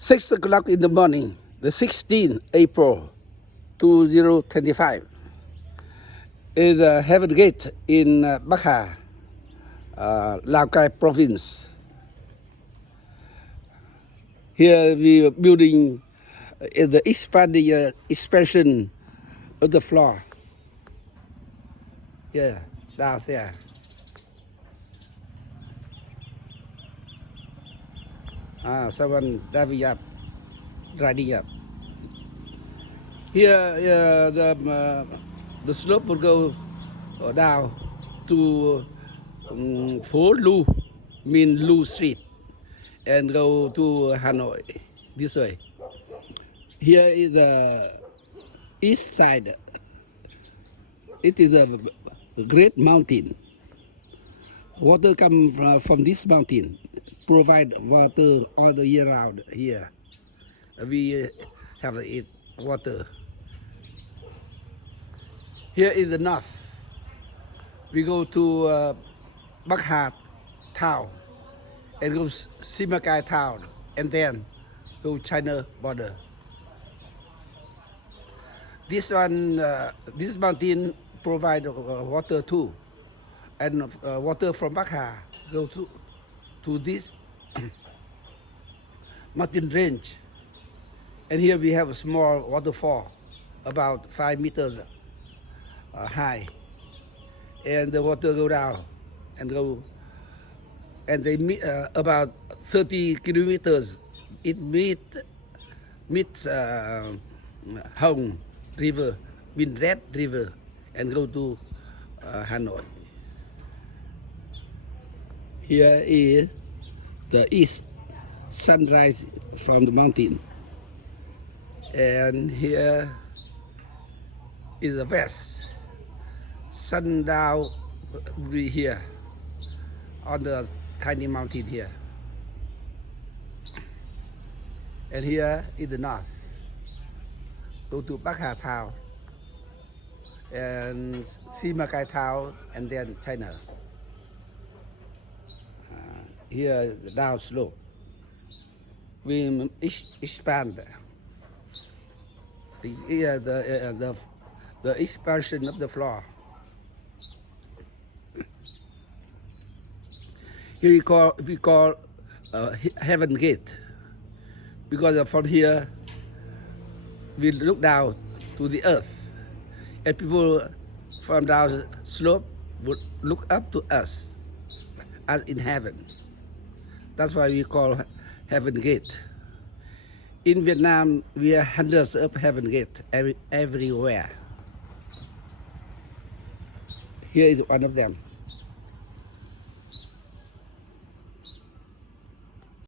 6 o'clock in the morning, the 16th April 2025, is Heaven Gate in Bakha, Lào Cai province. Here we are building the expansion of the floor. Yeah, down there. Someone driving up, riding up. Here, the slope will go down to Phố Lu, mean Lu Street, and go to Hanoi this way. Here is the east side. It is a great mountain. Water comes from this mountain, provide water all the year round here. We have it water. Here is the north. We go to Bakha town and go Simacai town and then go China border. This one, this mountain provide water too, and water from Bakha go to this mountain range. And here we have a small waterfall, about 5 meters high, and the water go down and go, and they meet about 30 kilometers. It meets Hồng River, mean Red River, and go to Hanoi. Here is the east sunrise from the mountain, and here is the west. Sundown will be here on the tiny mountain here. And here is the north. Go to Bakha town and Simacai town and then China. Here the down slope. We expand the expansion of the floor. Here we call Heaven Gate, because from here we look down to the earth, and people from down slope would look up to us as in heaven. That's why we call Heaven Gate. In Vietnam, we have hundreds of Heaven Gate everywhere. Here is one of them.